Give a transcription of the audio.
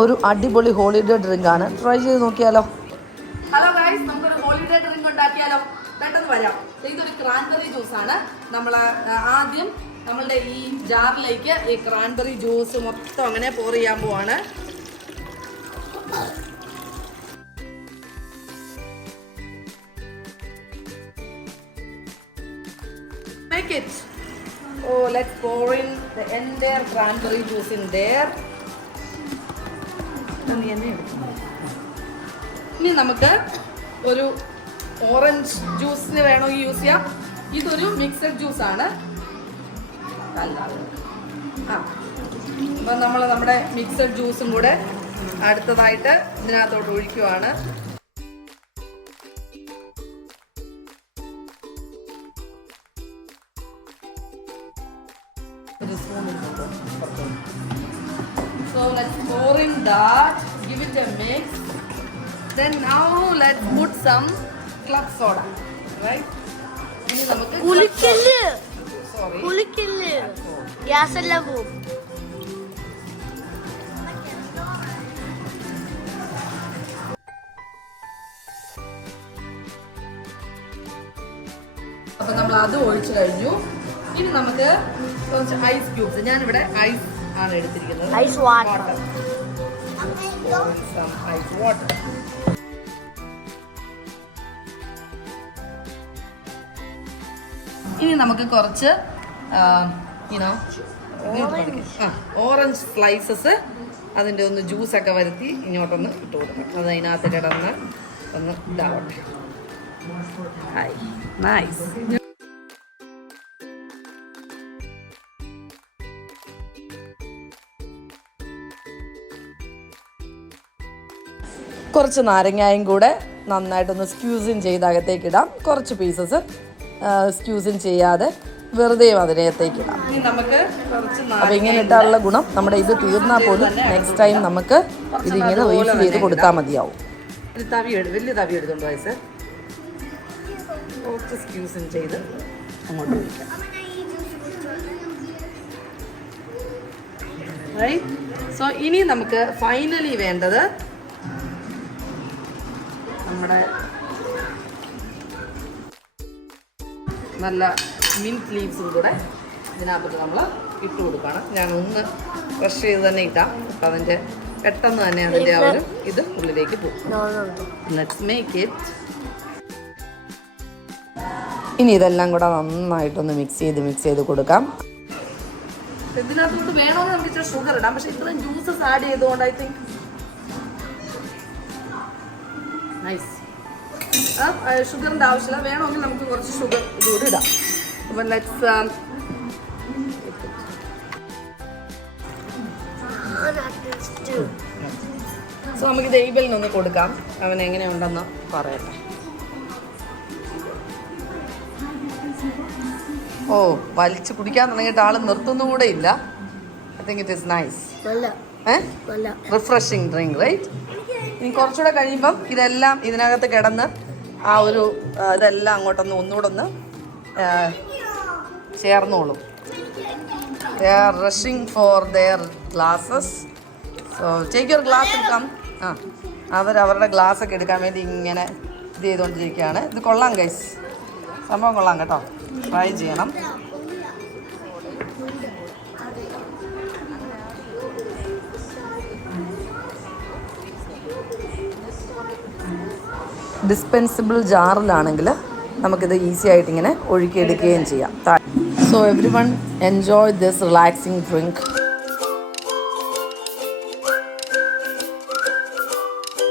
ഒരു അടിപൊളി holiday drink ആണ് ട്രൈ ചെയ്ത് നോക്കിയാലോ? ഹലോ ഗൈസ് നമുക്കൊരു ഹോളിഡേ ഡ്രിങ്ക് ഉണ്ടാക്കിയാലോ? പെട്ടെന്ന് വരാം. ഇതൊരു ക്രാൻബെറി ജ്യൂസ് ആണ്. നമ്മൾ ആദ്യം നമ്മളുടെ ഈ ജാറിലേക്ക് ഈ ക്രാൻബെറി ജ്യൂസ് മൊത്തം അങ്ങനെ പോർ ചെയ്യാൻ പോവാണ്. Make it. Oh, let's pour in the entire cranberry juice in there. ഇനി നമുക്ക് ഒരു ഓറഞ്ച് ജ്യൂസിന് വേണമെങ്കിൽ യൂസ് ചെയ്യാം. ഇതൊരു മിക്സഡ് ജ്യൂസ് ആണ്. ആ. നമ്മൾ നമ്മുടെ മിക്സഡ് ജ്യൂസും കൂടെ അടുത്തതായിട്ട് ഇതിനകത്തോട്ട് ഒഴിക്കുവാണ്. ഒരു spoon So let's pour in that, give it a mix. Then now let's put some club soda, right? Sorry കുളിക്കല്ല് gas എല്ലാം പോവും. അപ്പൊ നമ്മൾ അത് ഒഴിച്ചു കഴിഞ്ഞു. ഇനി നമുക്ക് കുറച്ച് ഐസ് ക്യൂബ്സ് ഞാനിവിടെ ഐസ് ആണ് എടുത്തിരിക്കുന്നത്. ഐസ് വാട്ടർ ഐസ് വാട്ടർ ഇനി നമുക്ക് കുറച്ച് ഇനോ ഓറഞ്ച് സ്ലൈസസ് അതിന്റെ ഒന്ന് ജ്യൂസൊക്കെ വരുത്തി ഇങ്ങോട്ടൊന്ന് ഇട്ട് കൊടുക്കാം. അത് അതിനകത്ത് കിടന്ന് ഒന്ന് ഇതാവട്ടെ. ഹായ് നൈസ് കുറച്ച് നാരങ്ങായും കൂടെ നന്നായിട്ടൊന്ന് സ്ക്യൂസിൻ ചെയ്ത് അകത്തേക്ക് ഇടാം കുറച്ച് പീസസ് സ്ക്യൂസിൻ ചെയ്യാതെ വെറുതെ അതിനകത്തേക്ക് ഇടാം. അപ്പം ഇങ്ങനെ ഇട്ടാലുള്ള ഗുണം നമ്മുടെ ഇത് തീർന്നാൽ പോലും നെക്സ്റ്റ് ടൈം നമുക്ക് ഇതിങ്ങനെ റീഫിൽ ചെയ്ത് കൊടുത്താൽ മതിയാവും. ഒരു തവി എടു വലിയ തവി എടുത്തോണ്ട് വയസ്സ് കുറച്ച് സ്ക്യൂസും ചെയ്ത് അങ്ങോട്ട് ഒഴിക്കാം. സോ ഇനി നമുക്ക് ഫൈനലി വേണ്ടത് നമ്മുടെ നല്ല മിന്റ് ലീവ്സും കൂടെ ഇതിനകത്ത് നമ്മൾ ഇട്ട് കൊടുക്കണം. ഞാൻ ഒന്ന് ഫ്രഷ് ചെയ്ത് തന്നെ ഇട്ടാം. അപ്പം അതിന്റെ പെട്ടെന്ന് തന്നെ അതിന്റെ ആ ഒരു ഇത് ഉള്ളിലേക്ക് പോകും. ലെറ്റ്സ് മേക്ക് ഇറ്റ് ഇനി ഇതെല്ലാം കൂടെ നന്നായിട്ടൊന്ന് മിക്സ് ചെയ്ത് മിക്സ് ചെയ്ത് കൊടുക്കാം. ഇതിനകത്തോട്ട് വേണമെങ്കിൽ നമുക്ക് ഷുഗർ ഇടാം. പക്ഷെ ഇത്രയും ജ്യൂസസ് ആഡ് ചെയ്തുകൊണ്ട് ഐ തിങ്ക് നൈസ് ഷുഗറിന്റെ ആവശ്യമില്ല. വേണമെങ്കിൽ നമുക്ക് കുറച്ച് ഷുഗർ ഇതുകൂടി ഇടാം. അപ്പം ലെറ്റ്സ് സോ നമുക്ക് ദൈവലിനൊന്ന് കൊടുക്കാം. അവൻ എങ്ങനെയുണ്ടെന്ന് പറയട്ടെ. ഓ വലിച്ചു കുടിക്കാൻ തുടങ്ങിയിട്ട് ആൾ നിർത്തുന്നുകൂടെ ഇല്ല. I think it is nice നല്ല റിഫ്രഷിങ് ഡ്രിങ്ക് റൈറ്റ് ഇനി കുറച്ചുകൂടെ കഴിയുമ്പം ഇതെല്ലാം ഇതിനകത്ത് കിടന്ന് ആ ഒരു ഇതെല്ലാം അങ്ങോട്ടൊന്ന് ഒന്നുകൂടെ ഒന്ന് ചേർന്നോളും. They are rushing for their glasses so take your glass എടുക്കാം ആ അവർ അവരുടെ ഗ്ലാസ് ഒക്കെ എടുക്കാൻ വേണ്ടി ഇങ്ങനെ ഇത് ചെയ്തുകൊണ്ടിരിക്കുകയാണ്. ഇത് കൊള്ളാം ഗൈസ് സംഭവം കൊള്ളാം കേട്ടോ. ട്രൈ ചെയ്യണം. ഡിസ്പെൻസിബിൾ ജാറിലാണെങ്കിൽ നമുക്കിത് ഈസി ആയിട്ട് ഇങ്ങനെ ഒഴുക്കിയെടുക്കുകയും ചെയ്യാം. So everyone enjoy this relaxing drink